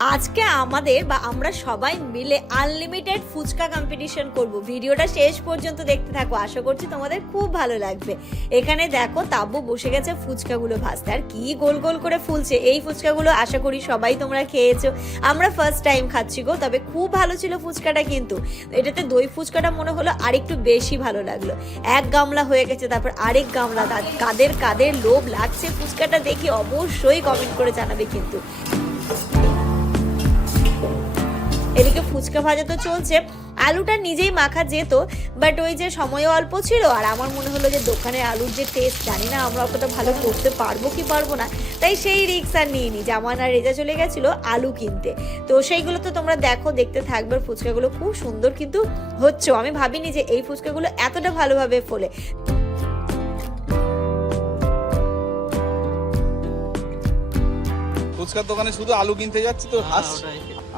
আজকে আমাদের বা আমরা সবাই মিলে আনলিমিটেড ফুচকা কম্পিটিশন করব। ভিডিওটা শেষ পর্যন্ত দেখতে থাকো। আশা করছি তোমাদের খুব ভালো লাগবে। এখানে দেখো, তাব্বু বসে গেছে, ফুচকাগুলো ভাজতে। আর কি গোল গোল করে ফুলছে। এই ফুচকাগুলো আশা করি সবাই তোমরা খেয়েছো। আমরা ফার্স্ট টাইম খাচ্ছি গো, তবে খুব ভালো ছিল ফুচকাটা কিন্তু। এটাতে দই ফুচকাটা মনে হলো আরেকটু বেশি ভালো লাগল। এক গামলা হয়ে গেছে, তারপর আরেক গামলা। কাদের কাদের লোভ লাগছে ফুচকাটা দেখি অবশ্যই কমেন্ট করে জানাবে কিন্তু। এদিকে ফুচকা ভাজা তো চলছে আলুটা নিজেই মাখা যেত বাট ওই যে সময়ও অল্প ছিল আর আমার মনে হলো যে দোকানের আলুর যে টেস্ট জানি না আমরা অতটা ভালো করতে পারব কি পারব না তাই সেই রিক্স আর নিয়ে নি জামান আর রেজা চলে গেছিল আলু কিনতে। তো সেইগুলো তো তোমরা দেখো দেখতে থাকবে ফুচকাগুলো খুব সুন্দর কিন্তু হচ্ছে আমি ভাবিনি যে এই ফুচকাগুলো এতটা ভালোভাবে ফোলে। ফুচকার দোকানে শুধু আলু কিনতে যাচ্ছি তো হাস?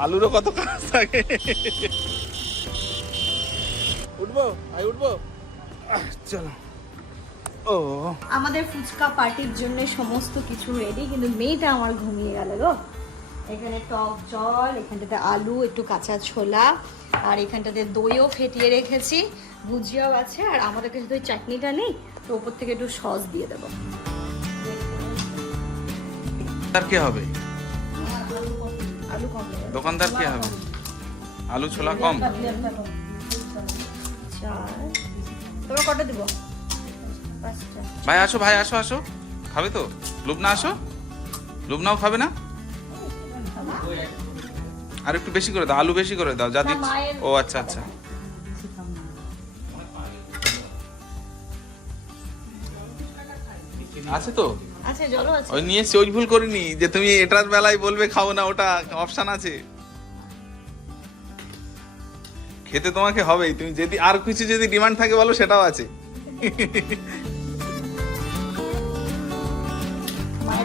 আলুরও কত কাজ থাকে? উঠবো? আই উঠবো? চলো। ও। আমাদের ফুচকা পার্টির জন্য সমস্ত কিছু রেডি কিন্তু মেয়েটা আমার ঘুমিয়ে গেল গো। এখানে টক জল এখানটাতে আলু একটু কাঁচা ছোলা আর এখানটাতে দইও ফেটিয়ে রেখেছি। ভুজিয়াও আছে আর আমাদের কাছে তো ওই চাটনিটা নেই তো ওপর থেকে একটু সস দিয়ে দেবো। তার কি হবে। দোকানদার কি হবে? আলু ছোলা কম? চার কটা দিব? ভাই আসো ভাই আসো আসো। খাবে তো? লুবনা আসো। লুবনাও খাবে না? আর একটু বেশি করে দাও আলু বেশি করে দাও যা দিচ্ছি। ও আচ্ছা আচ্ছা। আছে তো? আচ্ছা জলও আছে। ওই নিয়ে ওই ভুল করিনি যে তুমি এটার বেলায় বলবে খাও না ওটা অপশন আছে। খেতে তোমাকে হবেই তুমি যদি আর কিছু যদি ডিমান্ড থাকে বলো সেটাও আছে।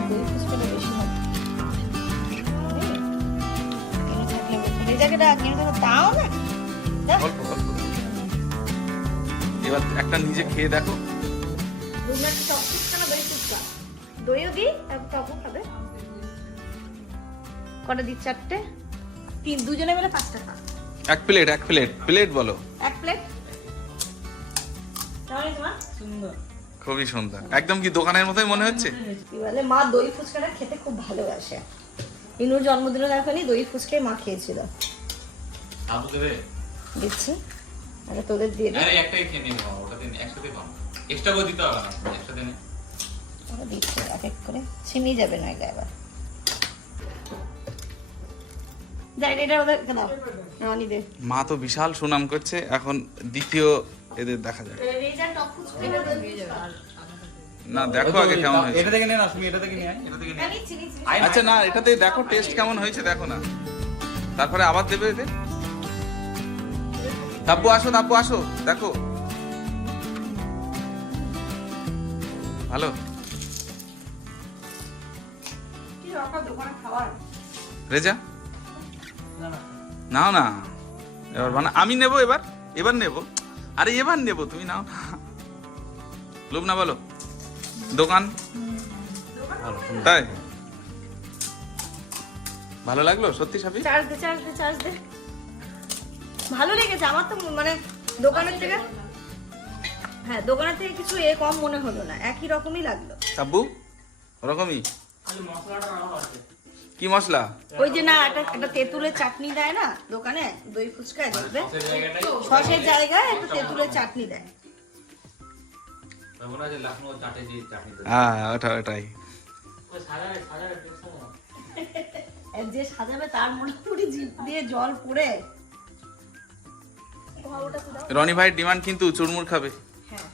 বেশি এবার একটা নিজে খেয়ে দেখো। রুমের টক ফুচকা না ফুচকা দইও দিই টকও খাবে। কটা দিই? চারটে? তিন দুজনে মিলে পাঁচ টাকা এক প্লেট এক প্লেট প্লেট বলো। এক প্লেট? তাহলে সুন্দর। খুবই সুন্দর। একদম কি দোকানের মতোই মনে হচ্ছে? কি বলে মা দই ফুচকাটা খেতে খুব ভালোবাসে। ইনুর জন্মদিনে দেখনি দই ফুচকাই মা খেয়েছিল। আবু দেবে দিচ্ছি। আরে তোদের দিয়ে আরে একটাই খেয়ে নিবি বাবা, ওটাতে নে- একসাথে পাবো এক্সট্রা করে দিতে হবে না একসাথে ওরা দিচ্ছে এক এক করে। যাবে নইলে মা তো বিশাল সুনাম করছে এখন দ্বিতীয় এদের দেখা যায় না দেখো আগে কেমন হয়েছে। এটা থেকে নে না তুমি এটা থেকে নিয়ে এটা থেকে নিয়ে আয়। নিচ্ছি নিচ্ছি আয় না, আচ্ছা না এটাতে দেখো টেস্ট কেমন হয়েছে দেখো না। তারপরে আবার দেবে এতে তাব্বু আসো তাব্বু আসো দেখো। ভালো? কি দোকানে খাবার? রেজা? নাও না। এবার বানা আমি নেব এবার? এবার নেব? আরে এবার নেব তুমি নাও। না লোক না বলো। দোকান? তাই? ভালো লাগল? সত্যি সাবি চার্জ দে চার্জ দে চার্জ দে ভালো লেগেছে আমার তো মানে দোকানের থেকে হ্যাঁ দোকানের থেকে কিছু এ কম মনে হলো না। একই রকমই লাগল। তাব্বু ওরকমই? কি মশলা? ওই যে না একটা একটা তেঁতুলের চাটনি দেয় না দোকানে? দই ফুচকায় দেখবে সসের জায়গায় একটা তেঁতুলের চাটনি দেয়। হয় যে লখনৌ চাটে যে চাটনি দেয়। হ্যাঁ ওটা ওটাই। যে সাজাবে তার মোটামুটি দিয়ে জল পড়ে। রনি ভাইয়ের ডিমান্ড কিন্তু চুরমুর খাবে। হ্যাঁ।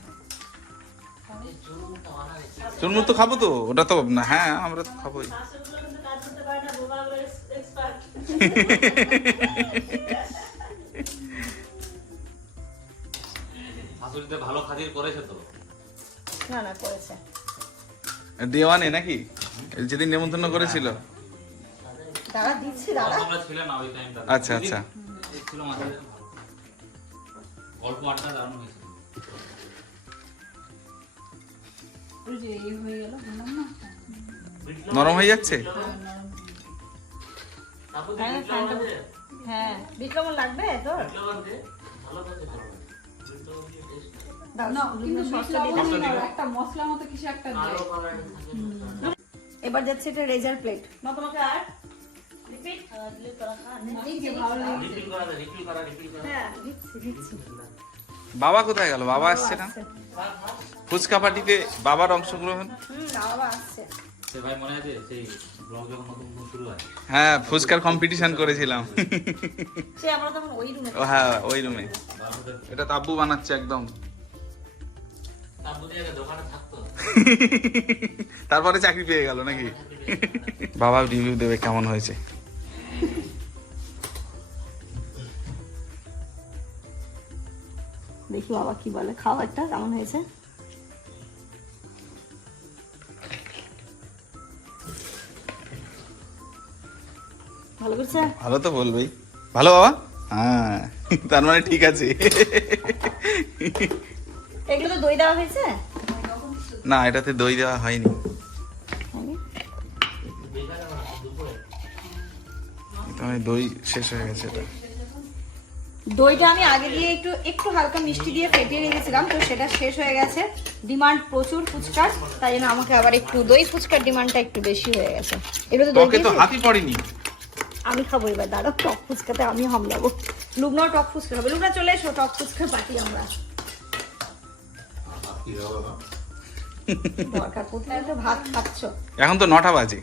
চুরমুর তো খাব তো ওটা তো না হ্যাঁ আমরা তো খাবোই। শাশুড়িতে ভালো খাতির করেছে তো? না না করেছে। দেওয়ানে নাকি? যেদিন নেমন্তন্ন করেছিল। দিচ্ছি না ওই টাইমটা আচ্ছা আচ্ছা। ছিল অল্প আটটা দারুণ হয়েছে ওই যে এই হয়ে গেল বললাম না? নরম হয়ে যাচ্ছে? হ্যাঁ, বিট লবণ দে। হ্যাঁ লাগবে তোর। এবার যাচ্ছে এটা রেজার প্লেট। না তোমাকে আর রিপিট এই যে ভালো লাগে করা দে, করা, refill করা। হ্যাঁ দিচ্ছি দিচ্ছি বাবা কোথায় গেল? বাবা আসছে না? ফুচকা পার্টিতে বাবার অংশগ্রহণ? হুম বাবা আসছে। সে ভাই মনে আছে সেই ব্লগ যখন নতুন নতুন শুরু হয়? হ্যাঁ ফুচকার কম্পিটিশন করেছিলাম। সে আমরা তখন ওই রুমে ও হ্যাঁ ওই রুমে এটা তাব্বু বানাচ্ছে একদম। তারপর দিয়ে আগে দোকানে থাকতো। তারপরে চাকরি পেয়ে গেল নাকি? বাবা রিভিউ দেবে কেমন হয়েছে। দেখি বাবা কি বলে। খাবারটা কেমন হয়েছে? ভালো করছে? ভালো তো বলবেই। ভালো বাবা? হ্যাঁ তার মানে ঠিক আছে। এগুলো তো দই দেওয়া হয়েছে? না এটাতে দই দেওয়া হয়নি। দই শেষ হয়ে গেছে এটা। দইটা আমি আগে দিয়ে একটু একটু হালকা মিষ্টি দিয়ে ফেটিয়ে রেখেছিলাম তো সেটা শেষ হয়ে গেছে। ডিমান্ড প্রচুর ফুচকার তাই জন্য আমাকে আবার একটু দই ফুচকার ডিমান্ডটা একটু বেশি হয়ে গেছে। এগুলো তো দই তো হাতি পড়েনি। আমি খাব এবার দাঁড়াও টক ফুচকাতে আমি হামলাবো। লুবনাও টক ফুচকা খাবে। লুবনা চলে এসো টক ফুচকা পাটি আমরা। দরকার প্রতিদিন তো ভাত খাচ্ছ। এখন তো নটা বাজে।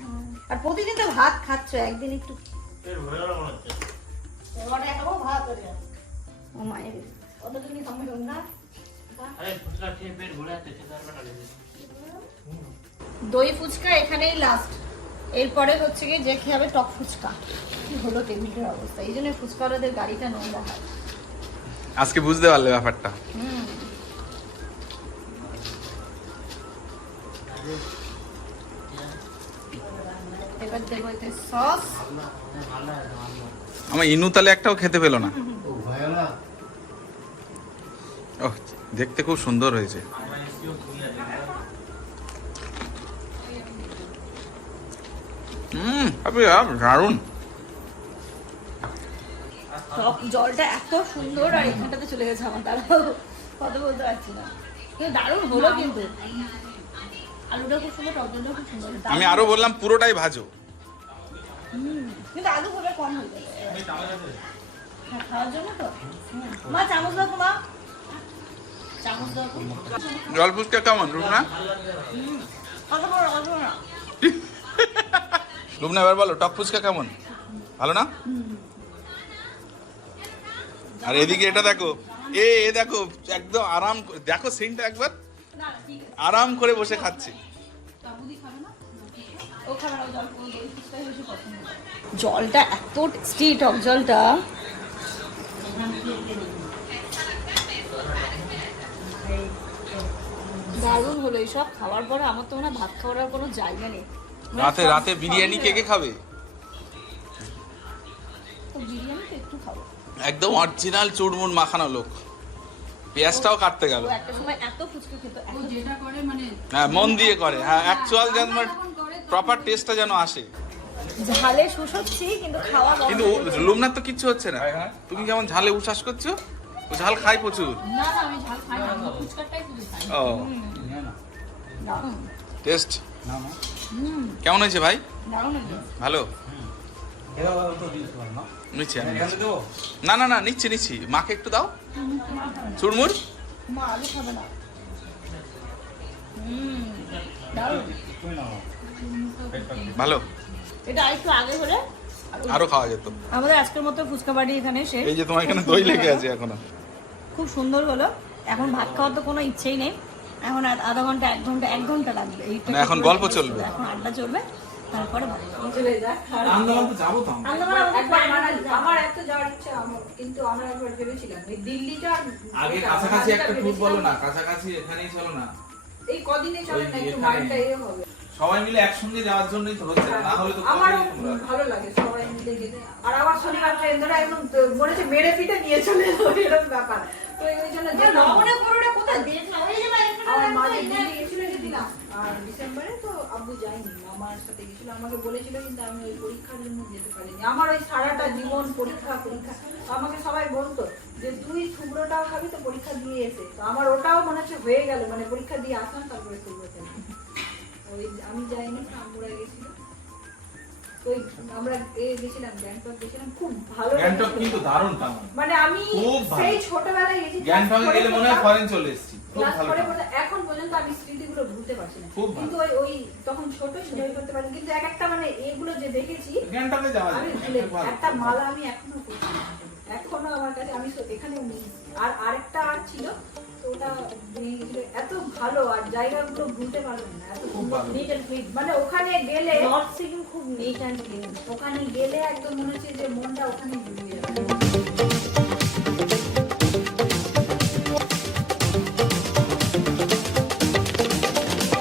আর প্রতিদিন তো ভাত খাচ্ছ একদিন একটু। পেট মায়ের কতদিনই সম্মেলন না দই ফুচকা এখানেই লাস্ট এরপরে হচ্ছে কি যে খেয়ে হবে টক ফুচকা। কি হলো টেবিলটার অবস্থা? এই জন্য ফুচকাওয়ালাদের গাড়িটা নোংরা হয় আজকে বুঝতে পারলে ব্যাপারটা। এবার দেবো এতে সস ভালো আছে ভালো আমার ইনু তাহলে একটাও খেতে পেল না। ওহ দেখতে খুব সুন্দর হয়েছে। হুম আপনি দারুণ। টক জলটা এত সুন্দর আর এখানটাতে চলে গেছে আমার দাঁড়াও কথা বলতে পারছি না। কিন্তু দারুণ হলো কিন্তু। আলুটা খুব সুন্দর টক জলটা খুব সুন্দর। আমি আরও বললাম পুরোটাই ভাজো। কিন্তু আলু হবে কম হয়ে যাবে হ্যাঁ, খাওয়ার জন্য তো? মা চামচ মা। জল ফুচকা কেমন রুমনা। রুমনা, এবার বলো, টক ফুচকা কেমন? ভালো না? আর এদিকে এটা দেখো, এ এ দেখো, একদম আরাম দেখো সিনটা একবার। আরাম করে বসে খাচ্ছে। জলটা এত টেস্টি, টক জলটা। দারুণ হলো এইসব খাওয়ার পরে আমার তো মনে হয় ভাত খাওয়ার আর কোনো জায়গা নেই। মানে রাতে রাতে বিরিয়ানি কে কে খাবে? বিরিয়ানি তো একটু খাব। একদম অরিজিনাল চুড়মুড় মাখানো লোক। পেঁয়াজটাও কাটতে গেল। ও একটা সময় এত ফুচকা খেত। ও এখন যেটা করে মানে হ্যাঁ মন দিয়ে করে। হ্যাঁ অ্যাকচুয়াল যেন প্রপার টেস্টটা যেন আসে। ঝালে শুষোচ্ছি কিন্তু খাওয়া কিন্তু হয়ে। লুমনার তো কিচ্ছু হচ্ছে না। তুমি কেমন ঝালে উচ্ছ্বাস করছ? ঝাল খাই প্রচুর। না না আমি ঝাল খাই না ফুচকাটাই ও। টেস্ট কেমন হয়েছে ভাই? ভালো? নিচ্ছি আমি না না না নিচ্ছি নিচ্ছি। মাকে একটু দাও। না। ভালো? এটা আরেকটু আগে হলে আরও খাওয়া যেত। আমাদের আজকের মতো ফুচকা বাড়ি এখানে শেষ। এই যে তোমার এখানে দই লেগে আছে এখনও। খুব সুন্দর হলো। এখন ভাত খাওয়ার তো কোনো ইচ্ছেই নেই। এখন আর আধা ঘণ্টা এক ঘণ্টা এক ঘণ্টা লাগবে। এইটা এখন গল্প চলবে। এখন আড্ডা চলবে তারপরে আমার। এত যাওয়ার ইচ্ছা আমার কিন্তু আমরা একবার ভেবেছিলাম। এই দিল্লিটা আগে কাছাকাছি একটা ট্যুর বলো না কাছাকাছি এখানেই চলো না। এই কদিনে চলে না একটু মাইন্ডটা এ হবে। সবাই মিলে একসঙ্গে যাওয়ার জন্যই তো হচ্ছে না হলে তো আমারও ভালো লাগে সবাই মিলে গেলে। আর আমার শনিবার ট্রেন ধরে একদম হচ্ছে মেরে পিঠে নিয়ে চলে এরকম ব্যাপার। আমার আর ডিসেম্বরে তো যায়নি। আমার সাথে আমাকে বলেছিল আমি ওই পরীক্ষার জন্য যেতে পারিনি। আমার ওই সারাটা জীবন পরীক্ষা পরীক্ষা। আমাকে সবাই বলতো যে, তুই শুভ্রটাও তো পরীক্ষা দিয়ে এসে। তো আমার ওটাও মনে হচ্ছে হয়ে গেল। মানে পরীক্ষা দিয়ে আসলাম, তারপরে ওই আমি যাইনি আম্মুরা গেছিল ওই আমরা এ গেছিলাম গ্যাংটক গেছিলাম খুব ভালো গ্যাংটক কিন্তু দারুণ টাউন মানে আমি সেই ছোটবেলায় গেছি গ্যাংটকে গেলে মনে হয় ফরেন চলে এসেছি। খুব ভালো করে town। করে এখন পর্যন্ত আমি স্মৃতিগুলো ভুলতে পারছি না। কিন্তু ওই ওই তখন ছোট এনজয় করতে পারি কিন্তু এক একটা মানে এগুলো যে দেখেছি গ্যাংটকে যাওয়া আমি ভুলে একটা মালা আমি এখনও করছি। এখনও আমার কাছে আমি নেই। আর আরেকটা আর ছিল ওটা এত ভালো আর জায়গাগুলো ভুলতে পারবেন না। এত মানে ওখানে গেলে নর্থ সিকিম খুব নিট অ্যান্ড ক্লিন ওখানে গেলে একদম মনে হচ্ছে যে মনটা ওখানে